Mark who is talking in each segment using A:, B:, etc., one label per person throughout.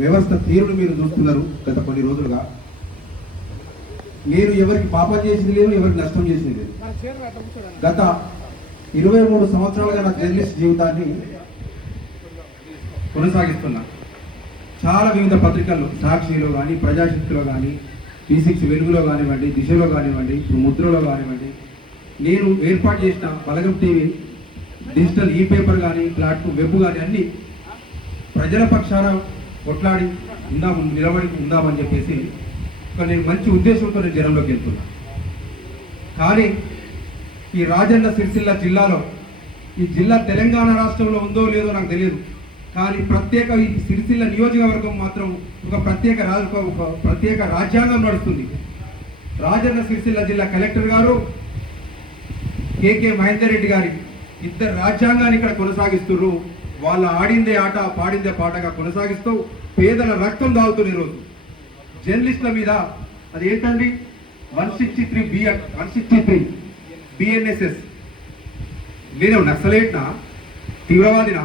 A: వ్యవస్థ తీరును మీరు చూస్తున్నారు గత కొన్ని రోజులుగా. నేను ఎవరికి పాపం చేసింది లేదు ఎవరికి నష్టం చేసింది లేదు. గత ఇరవై మూడు సంవత్సరాలుగా నా జర్నలిస్ట్ జీవితాన్ని కొనసాగిస్తున్నా. చాలా వివిధ పత్రికల్లో సాక్షిలో కానీ ప్రజాశక్తిలో కానీ పీ సిక్స్ వెలుగులో కానివ్వండి దిశలో కానివ్వండి ఇప్పుడు ముద్రలో కానివ్వండి నేను ఏర్పాటు చేసిన Balagam TV digital e paper కానీ ప్లాట్ఫామ్ వెబ్ కానీ అన్ని ప్రజల పక్షాన కొట్లాడి ఉందాము నిలబడి ఉందామని చెప్పేసి ఒక నేను మంచి ఉద్దేశంతో నేను జనంలోకి వెళ్తున్నా. కానీ ఈ రాజన్న సిరిసిల్ల జిల్లాలో ఈ జిల్లా తెలంగాణ రాష్ట్రంలో ఉందో లేదో నాకు తెలియదు. కానీ ప్రత్యేక ఈ సిరిసిల్ల నియోజకవర్గం మాత్రం ఒక ప్రత్యేక రాజ ఒక ప్రత్యేక రాజ్యాంగం నడుస్తుంది. రాజన్న సిరిసిల్ల జిల్లా కలెక్టర్ గారు కేకే మహేందర్ రెడ్డి గారి ఇద్దరు రాజ్యాంగాన్ని ఇక్కడ కొనసాగిస్తున్నారు వాళ్ళ ఆడిందే ఆట పాడిందే పాటగా కొనసాగిస్తూ పేదల రక్తం దాగుతుంది ఈరోజు. జర్నలిస్టుల మీద అది ఏంటండి one sixty three B one sixty three BNSS నేను నక్సలేట్నా? తీవ్రవాదినా?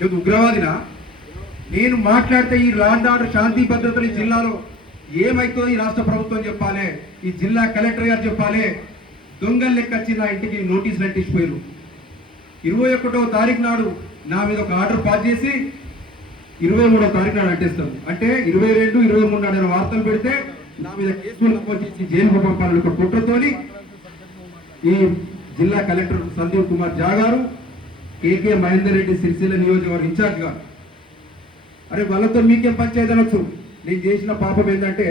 A: లేదు ఉగ్రవాదినా? నేను మాట్లాడితే ఈ లాండ్ ఆర్డర్ శాంతి భద్రతలు ఈ జిల్లాలో ఏమైతుందో ఈ రాష్ట్ర ప్రభుత్వం చెప్పాలి ఈ జిల్లా కలెక్టర్ గారు చెప్పాలి. దొంగలు లెక్క వచ్చి నా ఇంటికి నోటీసులు అంటించిపోయారు ఇరవై ఒకటో తారీఖు నాడు నా మీద ఒక ఆర్డర్ పాస్ చేసి ఇరవై మూడో తారీఖు నాడు అంటేస్తాను అంటే ఇరవై రెండు ఇరవై మూడు నాడు వార్తలు పెడితే నా మీద కేసులు నమోదు చేసి జైలుకు పంపాలని ఒక కుట్రతోని ఈ జిల్లా కలెక్టర్ సందీప్ కుమార్ జా గారు కేకే మహేందర్ రెడ్డి సిరిసిల్ల నియోజకవర్గ ఇన్ఛార్జ్ గారు అరే వాళ్ళతో మీకేం పంచాయతీ అనొచ్చు? నేను చేసిన పాపం ఏంటంటే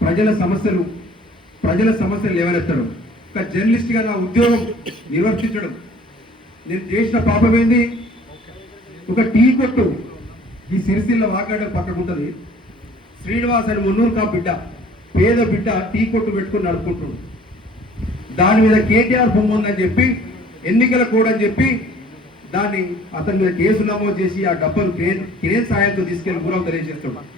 A: ప్రజల సమస్యలు ప్రజల సమస్యలు లేవనెత్తడం ఒక జర్నలిస్ట్గా నా ఉద్యోగం నిర్వర్తించడం. నేను చేసిన పాపం ఏంది? ఒక టీ కొట్టు. ఈ సిరిసిల్ల వాకాడ పక్కకుంటుంది శ్రీనివాస్ అని మున్నూరు కా బిడ్డ పేద బిడ్డ టీ కొట్టు పెట్టుకుని నడుపుకుంటున్నాడు. దాని మీద కేటీఆర్ బొమ్మ ఉందని చెప్పి ఎన్నికల కోడ్ అని చెప్పి దాన్ని అతని మీద కేసు నమోదు చేసి ఆ డబ్బును క్రేన్ క్రేన్ సాయంతో తీసుకెళ్ళి గురం తెలియజేస్తున్నాడు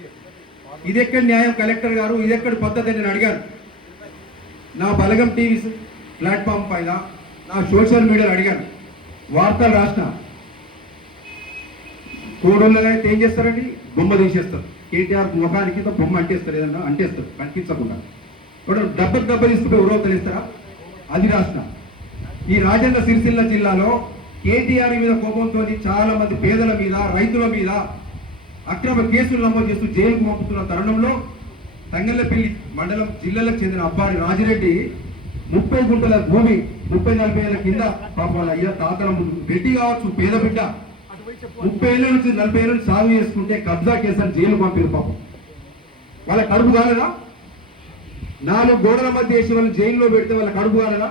A: ఇది ఎక్కడ న్యాయం కలెక్టర్ గారు? ఇది ఎక్కడ పద్ధతి అని నేను అడిగాను నా బలగం టీవీ ప్లాట్ఫామ్ పైన నా సోషల్ మీడియాలో అడిగాను వార్తలు రాసిన కోడోళ్ళగా అయితే ఏం చేస్తారండి? బొమ్మ తీసేస్తారు. కేటీఆర్ ముఖానికి బొమ్మ అంటేస్తారు ఏదన్నా అంటేస్తారు కనిపించకుండా. ఇప్పుడు డబ్బకు దెబ్బ తీసుకుంటే ఎవరో తెలుస్తారా అది రాసిన. ఈ రాజన్న సిరిసిల్ల జిల్లాలో కేటీఆర్ మీద కోపంతో చాలా మంది పేదల మీద రైతుల మీద అక్రమ కేసులు నమోదు చేస్తూ జైలుకు పంపుతున్న తరుణంలో తంగళ్ళపల్లి మండలం జిల్లాలకు చెందిన అబ్బారి రాజిరెడ్డి ముప్పై గుంటల భూమి ముప్పై నలభై ఏళ్ళ కింద పాప అయ్యా అయ్య తాతల ముందు గట్టి కావచ్చు పేద బిడ్డ. ముప్పై ఏళ్ళ నుంచి నలభై ఏళ్ళ నుంచి సాగు చేసుకుంటే కబ్జా కేసు అని జైలు పంపారు పాపం. వాళ్ళ కడుపు కాలేదా నాలుగు గోడల మధ్య వేసి వాళ్ళని జైల్లో పెడితే వాళ్ళ కడుపు కాలేదా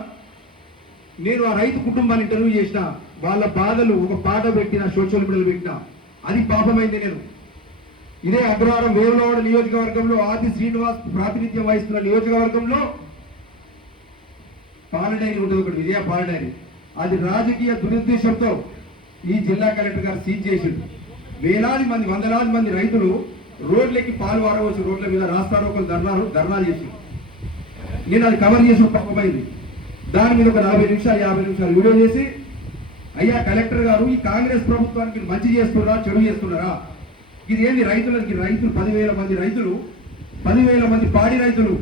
A: నేను ఆ రైతు కుటుంబాన్ని ఇంటర్వ్యూ చేసిన వాళ్ళ బాధలు ఒక పాట పెట్టిన సోషల్ మీడియాలో పెట్టిన అది పాపమైంది నేను. ఇదే అగ్రవారం వేములవాడ నియోజకవర్గంలో ఆది శ్రీనివాస్ ప్రాతినిధ్యం వహిస్తున్న నియోజకవర్గంలో పాల డైరీ ఉంటుంది ఒకటి విజయ పాల డైరీ అది రాజకీయ దురుద్దేశంతో ఈ జిల్లా కలెక్టర్ గారు సీజ్ చేసిండు. వేలాది మంది వందలాది మంది రైతులు రోడ్లకి పాలు వారవచ్చు రోడ్ల మీద రాస్తారోకలు ధర్నాలు ధర్నాలు చేసి నేను అది కవర్ చేసిన పాపమైంది. దాని మీద ఒక నలభై నిమిషాలు యాభై నిమిషాలు వీడియో చేసి అయ్యా కలెక్టర్ గారు ఈ కాంగ్రెస్ ప్రభుత్వానికి మీరు మంచి చేస్తున్నారా చెడు చేస్తున్నారా? ఇది ఏంది రైతులకి రైతులు పదివేల మంది రైతులు పదివేల మంది పాడి రైతులు.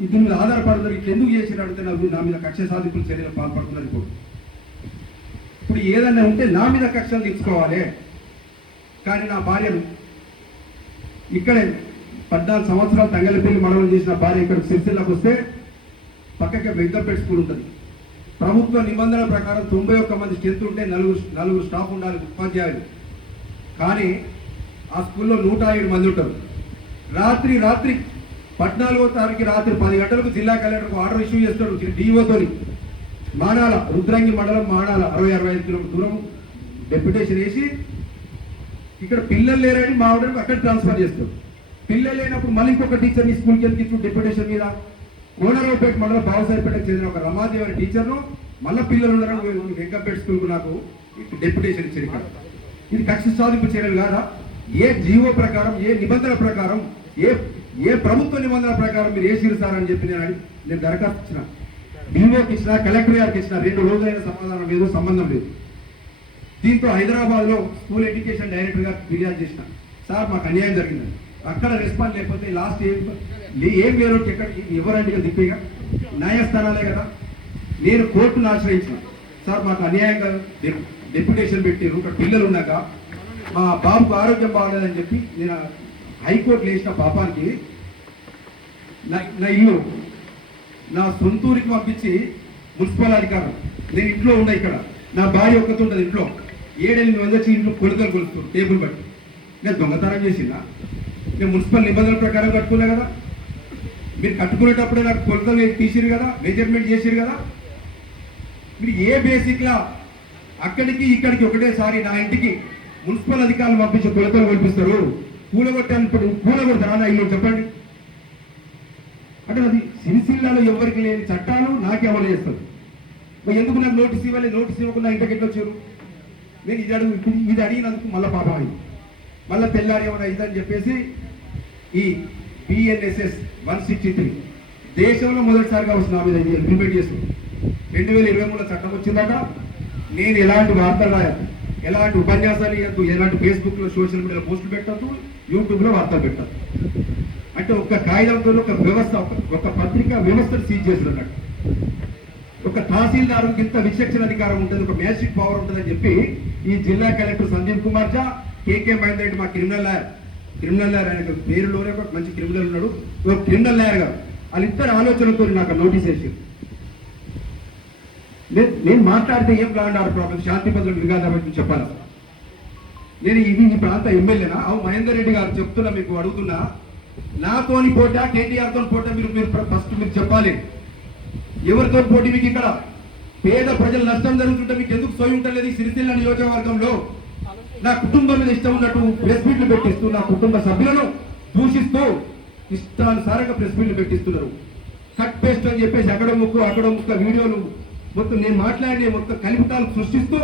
A: దీని మీద ఆధారపడుతున్నారు ఇట్లా ఎందుకు చేసినారు అంటే నా మీద- నా మీద కక్ష సాధింపులు చర్యలు పాల్పడుతున్నారు ఇప్పుడు. ఇప్పుడు ఏదన్నా ఉంటే నా మీద కక్షలు తీసుకోవాలి. కానీ నా భార్య ఇక్కడే పద్నాలుగు సంవత్సరాలు తంగలపల్లి మండలం చేసిన భార్య ఇక్కడ సిరిసిల్లకు వస్తే పక్కకి వెంకపేట స్కూల్ ఉంటుంది. ప్రభుత్వ నిబంధనల ప్రకారం తొంభై ఒక్క మంది స్ట్రెంత్ ఉంటే నలుగురు నలుగురు స్టాఫ్ ఉండాలి ఉపాధ్యాయులు. కానీ ఆ స్కూల్లో నూట ఏడు మంది ఉంటారు. రాత్రి రాత్రి పద్నాలుగో తారీఖు రాత్రి పది గంటలకు జిల్లా కలెక్టర్కు ఆర్డర్ ఇష్యూ చేస్తాడు డిఓతోని మాడాల రుద్రంగి మండలం మాడాల అరవై అరవై ఐదు కిలోమీటర్ దూరం డెప్యుటేషన్ వేసి ఇక్కడ పిల్లలు లేరని మా ఆవిడ అక్కడ ట్రాన్స్ఫర్ చేస్తారు. పిల్లలు లేనప్పుడు మళ్ళీ ఇంకొక టీచర్ని స్కూల్కి ఎందుకు డెప్యుటేషన్ మీద కోనరావుపేట మండలం బాబాసాహెబ్పేటకు చెందిన ఒక రమాదేవి అనే టీచర్ను మళ్ళీ పిల్లలు ఉన్నారని వెంకపేట స్కూల్కు నాకు డెప్యుటేషన్ ఇచ్చారు ఇక్కడ. ఇది కక్ష సాధింపు చర్యలు కాదా? ఏ జీవో ప్రకారం ఏ నిబంధనల ప్రకారం ఏ ఏ ప్రభుత్వ నిబంధనల ప్రకారం మీరు ఏ అని చెప్పి నేను నేను దరఖాస్తు ఇచ్చిన. డిఓకి ఇచ్చిన కలెక్టర్ గారికి ఇచ్చిన రెండు రోజులైన సమాధానం లేదు సంబంధం లేదు. దీంతో హైదరాబాద్లో స్కూల్ ఎడ్యుకేషన్ డైరెక్టర్ గారు ఫిర్యాదు చేసిన. సార్ మాకు అన్యాయం జరిగింది అక్కడ రెస్పాన్స్ లేకపోతే లాస్ట్ ఏం ఏం వేరే ఎక్కడ ఎవరండి ఇక న్యాయస్థానాలే కదా. నేను కోర్టును ఆశ్రయించిన. సార్ మాకు అన్యాయంగా డెప్యుటేషన్ పెట్టారు ఇక్కడ పిల్లలు ఉన్నాక మా బాబుకు ఆరోగ్యం బాగలేదని చెప్పి నేను హైకోర్టు లేచిన పాపానికి నా నా ఇల్లు నా సొంతూరికి పంపించి మున్సిపల్ అధికారం. నేను ఇంట్లో ఉన్నా ఇక్కడ. నా భార్య ఒక్కతో ఉంటుంది ఇంట్లో. ఏడెనిమిది మంది వచ్చి ఇంట్లో కొలతలు కొలుస్తారు టేబుల్ బట్టి. నేను దొంగతనం చేసిందా? నేను మున్సిపల్ నిబంధనల ప్రకారం కట్టుకున్నా కదా? మీరు కట్టుకునేటప్పుడే నాకు కొలతలు తీసిరు కదా? మెజర్మెంట్ చేసిరు కదా? మీరు ఏ బేసిక్లా అక్కడికి ఇక్కడికి ఒకటేసారి నా ఇంటికి మున్సిపల్ అధికారులు పంపించి కొలతలు కల్పిస్తారు కూలగొట్టాను కూలగొడతారా నా ఇల్లు చెప్పండి. అంటే అది సిరిసిల్లలో ఎవరికి లేని చట్టాలు నాకే అమలు చేస్తుంది మరి ఎందుకు నాకు నోటీస్ ఇవ్వాలి? నోటీస్ ఇవ్వకుండా ఇంటికి ఎట్లా వచ్చారు? నేను ఇది అడుగు ఇది అడిగినందుకు మళ్ళీ పాపం అయింది మళ్ళీ తెల్లారి ఏమైనా ఇదని చెప్పేసి ఈ బిఎన్ఎస్ఎస్ వన్ సిక్స్టీ త్రీ దేశంలో మొదటిసారిగా వస్తుంది నా మీద ఇది. ఇంప్లిమెంట్ చేస్తుంది రెండు వేల ఇరవై మూడులో చట్టం వచ్చిందట. నేను ఎలాంటి వార్తలు రాయద్దు. ఎలాంటి ఉపన్యాసాలు ఇవ్వద్దు. ఎలాంటి ఫేస్బుక్లో సోషల్ మీడియాలో పోస్టులు పెట్టద్దు. యూట్యూబ్లో వార్తలు పెట్టద్దు. అంటే ఒక కాగితంతో ఒక వ్యవస్థ ఒక- పత్రిక వ్యవస్థను సీజ్ చేస్తున్నట్టు ఒక తహసీల్దారు ఇంత విచక్షణ అధికారం ఉంటుంది ఒక మ్యాజిక్ పవర్ ఉంటుందని చెప్పి ఈ జిల్లా కలెక్టర్ సందీప్ కుమార్ జా కేకే మహేందర్ రెడ్డి మా క్రిమినల్ లాయర్ క్రిమినల్ లాయర్ ఆయన పేరులోనే ఒక మంచి క్రిమినల్ ఉన్నాడు. ఒక క్రిమినల్ లాయర్ గారు. వాళ్ళిద్దరు ఆలోచనతో నాకు నోటీస్ వేసి నేను నేను మాట్లాడితే ఏం ప్లాన్ ఆర్ ప్రాబ్లం శాంతి భద్రం విగాదామని చెప్పాలి నేను ఇది ఈ ప్రాంత ఎమ్మెల్యేనా? అవు మహేందర్ రెడ్డి గారు చెప్తున్నా మీకు అడుగుతున్నా. నాతోని పోటా కేటీఆర్తో తోని పోటా మీరు మీరు ఫస్ట్ మీరు చెప్పాలి. ఎవరితో పోటీ మీకు ఇక్కడ? పేద ప్రజలు నష్టం జరుగుతుంటే మీకు ఎందుకు సోయి ఉంటలేదు సిరిసిల్ల నియోజకవర్గంలో? నా కుటుంబం మీద ఇష్టం ఉన్నట్టు ప్రెస్ మీట్లు పెట్టిస్తూ నా కుటుంబ సభ్యులను దూషిస్తూ ఇష్టానుసారంగా ప్రెస్ మీట్లు పెట్టిస్తున్నారు. కట్ పేస్ట్ అని చెప్పేసి అక్కడ ముక్కు అక్కడ ముక్క వీడియోలు మొత్తం నేను మాట్లాడిన మొత్తం కలిపితాలు సృష్టిస్తూ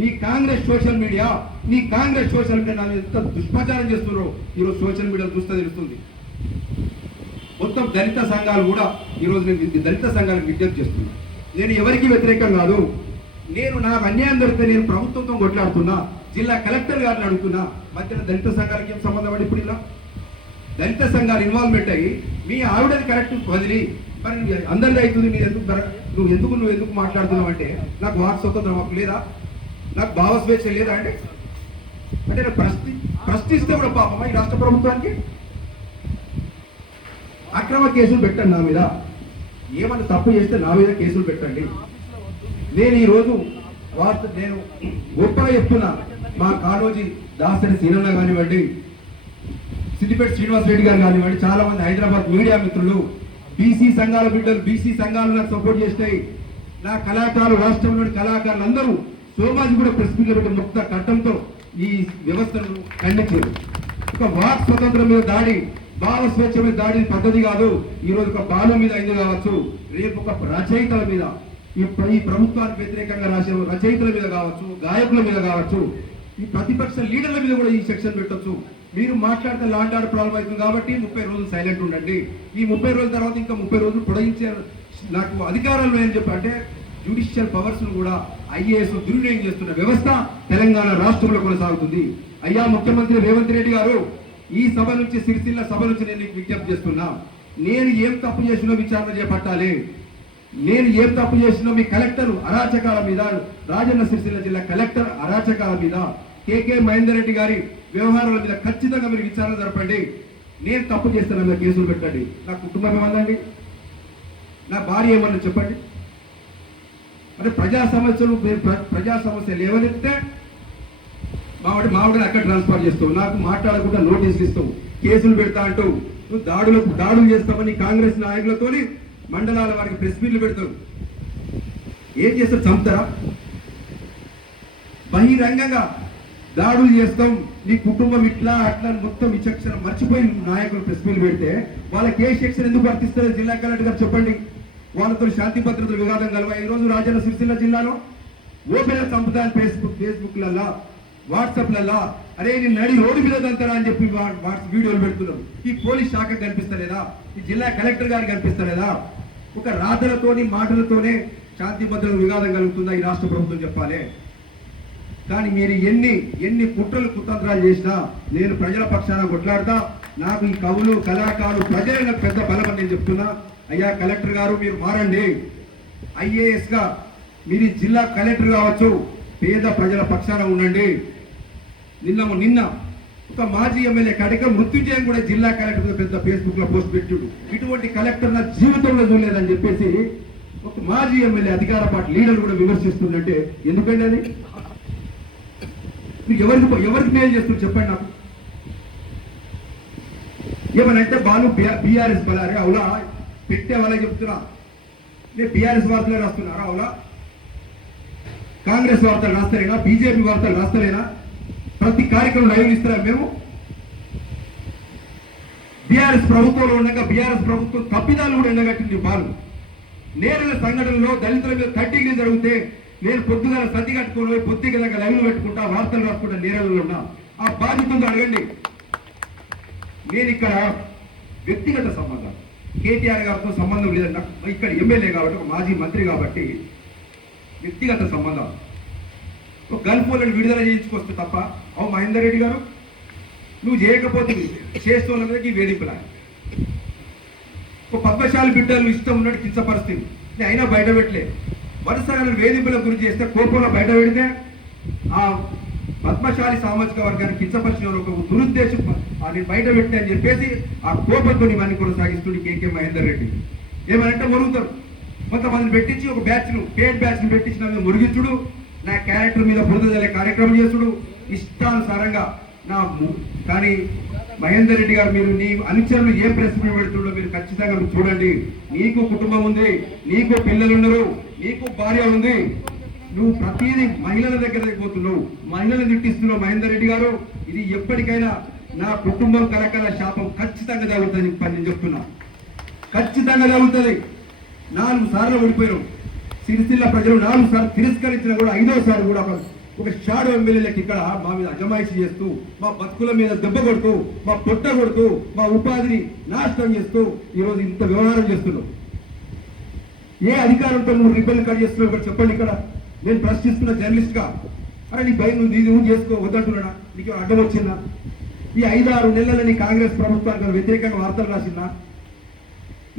A: నీ కాంగ్రెస్ సోషల్ మీడియా నీ కాంగ్రెస్ సోషల్ మీడియా నా ఎంత దుష్ప్రచారం చేస్తున్నారో ఈరోజు సోషల్ మీడియా చూస్తే తెలుస్తుంది. మొత్తం దళిత సంఘాలు కూడా ఈరోజు నేను దళిత సంఘాలకు విజ్ఞప్తి చేస్తున్నాను నేను ఎవరికి వ్యతిరేకం కాదు. నేను నాకు అన్యాయం దొరికితే నేను ప్రభుత్వంతో కొట్లాడుతున్నా జిల్లా కలెక్టర్ గారిని అడుగుతున్నా మధ్యన దళిత సంఘాలకి ఏం సంబంధం అండి ఇప్పుడు ఇలా? దళిత సంఘాలు ఇన్వాల్వ్మెంట్ అయ్యి మీ ఆవిడని కరెక్ట్ వదిలి మరి అందరిది అవుతుంది నీ ఎందుకు నువ్వు ఎందుకు నువ్వు ఎందుకు మాట్లాడుతున్నావు అంటే నాకు వాక్ స్వతంత్రం హక్కు లేదా? నాకు భావ స్వేచ్ఛ లేదా అంటే? అంటే నేను ప్రశ్ని ప్రశ్నిస్తే కూడా పాపమా ఈ రాష్ట్ర ప్రభుత్వానికి? అక్రమ కేసులు పెట్టండి నా మీద. ఏమన్నా తప్పు చేస్తే నా మీద కేసులు పెట్టండి. నేను ఈరోజు వార్త నేను గొప్పగా చెప్తున్నా. మా కాళోజీ దాసరి సీనన్న కానివ్వండి సిద్దిపేట శ్రీనివాస్ రెడ్డి గారు కానివ్వండి చాలా మంది హైదరాబాద్ మీడియా మిత్రులు బీసీ సంఘాల బిడ్డలు బీసీ సంఘాలు నాకు సపోర్ట్ చేసినాయి. నా కళాకారులు రాష్ట్రంలోని కళాకారులు అందరూ సోమాజి కూడా ప్రెస్ మీట్లో పెట్టి ముక్త కట్టంతో ఈ వ్యవస్థను ఖండించారు. ఒక వాక్ స్వతంత్రం మీద దాడి భావ స్వేచ్ఛ మీద దాడి పద్ధతి కాదు. ఈ రోజు ఒక బాలు మీద అయింది కావచ్చు రేపు ఒక రచయితల మీద. ఈ ప్రభుత్వానికి వ్యతిరేకంగా రాసే రచయితల మీద కావచ్చు గాయకుల మీద కావచ్చు ఈ ప్రతిపక్ష లీడర్ల మీద కూడా ఈ సెక్షన్ పెట్టొచ్చు. మీరు మాట్లాడితే లాండ్ ఆర్డర్ ప్రాబ్లం అవుతుంది కాబట్టి ముప్పై రోజులు సైలెంట్ ఉండండి. ఈ ముప్పై రోజుల తర్వాత ఇంకా ముప్పై రోజులు పొడిగించే నాకు అధికారాలు ఏం చెప్పి అంటే జ్యుడిషియల్ పవర్స్ను కూడా ఐఏఎస్ దుర్వినియోగం చేస్తున్న వ్యవస్థ తెలంగాణ రాష్ట్రంలో కొనసాగుతుంది. అయ్యా ముఖ్యమంత్రి రేవంత్ రెడ్డి గారు ఈ సభ నుంచి సిరిసిల్ల సభ నుంచి నేను నీకు విజ్ఞప్తి చేస్తున్నా. నేను ఏం తప్పు చేసినో విచారణ చేపట్టాలి. నేను ఏం తప్పు చేసినో మీ కలెక్టర్ అరాచకాల మీద రాజన్న సిరిసిల్ల జిల్లా కలెక్టర్ అరాచకాల మీద కేకే మహేందర్ రెడ్డి గారి వ్యవహారాల మీద ఖచ్చితంగా మీరు విచారణ జరపండి. నేను తప్పు చేస్తాను మీద కేసులు పెట్టండి. నా కుటుంబం ఏమందండి? నా భార్య ఏమన్నా చెప్పండి? అంటే ప్రజా సమస్యలు మీరు ప్రజా సమస్యలు ఏమనిస్తే మావిడ మావిడని అక్కడ ట్రాన్స్ఫర్ చేస్తావు. నాకు మాట్లాడకుండా నోటీసులు ఇస్తావు. కేసులు పెడతా అంటావు. నువ్వు దాడులకు దాడులు చేస్తామని కాంగ్రెస్ నాయకులతోని మండలాల వారికి ప్రెస్ మీట్లు పెడతావు. ఏం చేస్తారు చంపుతారా? బహిరంగంగా దాడులు చేస్తాం. నీ కుటుంబం ఇట్లా అట్లా మొత్తం విచక్షణ మర్చిపోయి నాయకులు ప్రెస్ మీట్లు పెడితే వాళ్ళకి ఏ సెక్షన్ ఎందుకు వర్తిస్తారో జిల్లా కలెక్టర్ గారు చెప్పండి. వాళ్ళతో శాంతి భద్రతలు వివాదం కలవా. ఈ రోజు రాజన్న సిరిసిల్ల జిల్లాలో ఓపెన్ చంపుతా అని ఫేస్బుక్ ఫేస్బుక్లల్లా వాట్సాప్లలో అరే నేను నడి రోడ్డు మీద అంటారా అని చెప్పి వాట్సాప్ వీడియోలు పెడుతున్నారు ఈ పోలీస్ శాఖ కనిపిస్తలేదా? ఈ జిల్లా కలెక్టర్ గారు కనిపిస్తలేదా? ఒక రాతలతోని మాటలతోనే శాంతి భద్రత వివాదం కలుగుతుందా ఈ రాష్ట్ర ప్రభుత్వం చెప్పాలి? కానీ మీరు ఎన్ని ఎన్ని కుట్రలు కుతంత్రాలు చేసినా నేను ప్రజల పక్షాన కొట్లాడతా నాకు ఈ కవులు కళాకారులు ప్రజలే నాకు పెద్ద బలం అని నేను చెప్తున్నా. అయ్యా కలెక్టర్ గారు మీరు మారండి. ఐఏఎస్గా మీరు జిల్లా కలెక్టర్ కావచ్చు పేద ప్రజల పక్షాన ఉండండి. నిన్న నిన్న ఒక మాజీ ఎమ్మెల్యే కడిక మృత్యుంజయం కూడా జిల్లా కలెక్టర్ పెద్ద ఫేస్బుక్లో పోస్ట్ పెట్టుడు. ఇటువంటి కలెక్టర్ నా జీవితంలో చూడలేదని చెప్పేసి ఒక మాజీ ఎమ్మెల్యే అధికార పార్టీ లీడర్ కూడా విమర్శిస్తుందంటే ఎందుకండి అది? ఎవరికి ఎవరికి మేలు చేస్తుంది చెప్పండి నాకు. ఏమనంటే బాలు బీఆర్ఎస్ బలారే అవులా పెట్టే వాళ్ళకి చెప్తున్నా. నేను బీఆర్ఎస్ వార్తలే రాస్తున్నారా అవులా కాంగ్రెస్ వార్తలు రాస్తలేనా? బీజేపీ వార్తలు రాస్తలేనా? ప్రతి కార్యక్రమం లైవ్ ఇస్తారా మేము. బీఆర్ఎస్ ప్రభుత్వంలో ఉండగా బీఆర్ఎస్ ప్రభుత్వం తప్పిదాలు కూడా ఎండగట్టింది బాలు. నేరుల సంఘటనలో దళితుల మీద కట్టింగ్లు జరిగితే నేను పొద్దుగా సతి కట్టుకొని పోయి పొద్దుగల లైవ్లు పెట్టుకుంటా వార్తలు రాసుకుంటా నేరలలో ఉన్నా. ఆ బాధ్యత అడగండి. నేను ఇక్కడ వ్యక్తిగత సంబంధం కేటీఆర్ గారితో సంబంధం లేదంట ఇక్కడ ఎమ్మెల్యే కాబట్టి ఒక మాజీ మంత్రి కాబట్టి వ్యక్తిగత సంబంధం. ఒక గల్ఫ్ వాళ్ళని విడుదల చేయించుకొస్తే తప్ప అవు మహేందర్ రెడ్డి గారు నువ్వు చేయకపోతే చేస్తున్న మీద ఈ వేధింపులా? ఒక పద్మశాలి బిడ్డలు ఇష్టం ఉన్నట్టు కించపరుస్తుంది నేను అయినా బయట పెట్టలే. వరుసగా వేధింపుల గురించి చేస్తే కోపంలో బయట పెడితే ఆ పద్మశాలి సామాజిక వర్గాన్ని కించపరిచిన ఒక దురుద్దేశం. అది బయట పెట్టే అని చెప్పేసి ఆ కోపంతో ఇవన్నీ కొనసాగిస్తుంది కేకే మహేందర్ రెడ్డి. ఏమనంటే మురుగుతారు కొంతమందిని పెట్టించి ఒక బ్యాచ్ను పేడ్ బ్యాచ్ను పెట్టించిన మీద మురిగించుడు. నా క్యారెక్టర్ మీద బురద కార్యక్రమం చేసుడు ఇష్టానుసారంగా నా కానీ మహేందర్ రెడ్డి గారు మీరు నీ అనుచరులు ఏ ప్రెస్ మీట్ పెడుతుండో మీరు ఖచ్చితంగా చూడండి. నీకు కుటుంబం ఉంది నీకు పిల్లలు ఉన్నారు నీకు భార్య ఉంది. నువ్వు ప్రతిదీ మహిళల దగ్గర పోతున్నావు. మహిళలు తిట్టిస్తున్నావు మహేందర్ రెడ్డి గారు. ఇది ఎప్పటికైనా నా కుటుంబం కలకల శాపం ఖచ్చితంగా తగులుతుంది పని నేను చెప్తున్నా. ఖచ్చితంగా తగులుతుంది నాలుగు సార్లు ఓడిపోయారు సిరిసిల్ల ప్రజలు నాలుగు సార్లు తిరస్కరించిన కూడా ఐదోసారి కూడా ఒక షాడో ఎమ్మెల్యేలకు ఇక్కడ మా మీద అజమాయిషి చేస్తూ మా బతుకుల మీద దెబ్బ కొడుతూ మా పొట్ట కొడుతూ మా ఉపాధిని నాశనం చేస్తూ ఈరోజు ఇంత వ్యవహారం చేస్తున్నావు ఏ అధికారంతో నువ్వు రిబ్బన్ కట్ చేస్తున్నావు ఇక్కడ చెప్పండి ఇక్కడ. నేను ప్రశ్నిస్తున్న జర్నలిస్ట్గా. అరే నీ భయం నువ్వు నువ్వు చేసుకో వద్దంటున్నా నీకు అడ్డం వచ్చిందా? ఈ ఐదారు నెలలని కాంగ్రెస్ ప్రభుత్వానికి వ్యతిరేకంగా వార్తలు రాసిందా?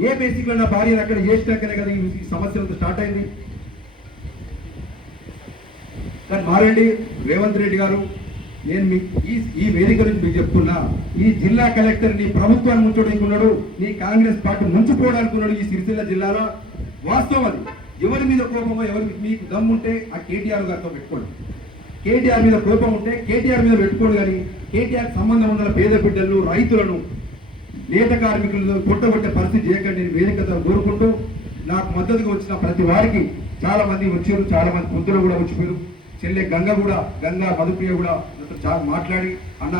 A: ఏ బేసిక్లో నా భార్యను అక్కడ చేసినాకనే కదా ఈ సమస్యలతో సమస్య స్టార్ట్ అయింది? దాన్ని మారండి. రేవంత్ రెడ్డి గారు నేను మీ ఈ ఈ వేదిక నుంచి మీకు చెప్తున్నా ఈ జిల్లా కలెక్టర్ నీ ప్రభుత్వాన్ని ముంచడానికి నీ కాంగ్రెస్ పార్టీ ముంచిపోవడానికి ఉన్నాడు ఈ సిరిసిల్ల జిల్లాలో. వాస్తవం అది. ఎవరి మీద కోపమో ఎవరి మీకు దమ్ముంటే ఆ కేటీఆర్ గారితో పెట్టుకోండి. కేటీఆర్ మీద కోపం ఉంటే కేటీఆర్ మీద పెట్టుకోండి కానీ కేటీఆర్ సంబంధం ఉన్న పేద బిడ్డలను రైతులను నేత కార్మికులను కొట్టగొట్టే పరిస్థితి చేయకండి. నేను వేదికతో కోరుకుంటూ నాకు మద్దతుగా వచ్చిన ప్రతి వారికి చాలా మంది వచ్చారు చాలా మంది పొద్దున కూడా వచ్చిపోయారు. చెల్లె గంగ కూడా గంగా మధుప్రియ కూడా చాలా మాట్లాడి అన్న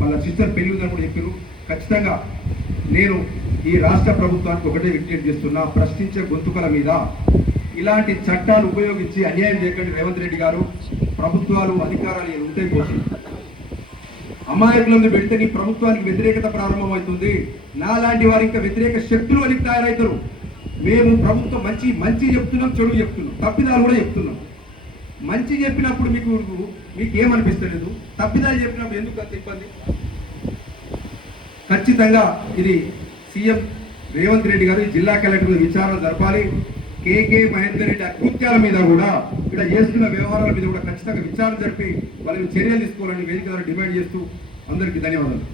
A: వాళ్ళ సిస్టర్ పెళ్ళి ఉందని కూడా చెప్పారు ఖచ్చితంగా నేను ఈ రాష్ట్ర ప్రభుత్వానికి ఒకటే విజ్ఞప్తి చేస్తున్నా ప్రశ్నించే గొంతుకల మీద ఇలాంటి చట్టాలు ఉపయోగించి అన్యాయం చేయకండి రేవంత్ రెడ్డి గారు. ప్రభుత్వాలు అధికారాలు ఉంటే ఉంటాయి పోతుంది. అమాయకులను పెడితే నీ ప్రభుత్వానికి వ్యతిరేకత ప్రారంభమవుతుంది. నాలాంటి వారి ఇంకా వ్యతిరేక శక్తులు అని తయారవుతారు మేము ప్రభుత్వం మంచి మంచి చెప్తున్నాం చెడు చెప్తున్నాం. తప్పిదాలు కూడా చెప్తున్నాం. మంచి చెప్పినప్పుడు మీకు మీకు ఏమనిపిస్తలేదు తప్పిదాలు చెప్పినప్పుడు ఎందుకు అంత ఇబ్బంది? ఖచ్చితంగా ఇది సీఎం రేవంత్ రెడ్డి గారు జిల్లా కలెక్టర్ విచారణ జరపాలి. కేకే మహేందర్ రెడ్డి అకృత్యాల మీద కూడా ఇక్కడ చేస్తున్న వ్యవహారాల మీద కూడా ఖచ్చితంగా విచారణ జరిపి వాళ్ళని చర్యలు తీసుకోవాలని వేదిక ద్వారా డిమాండ్ చేస్తూ అందరికీ ధన్యవాదాలు.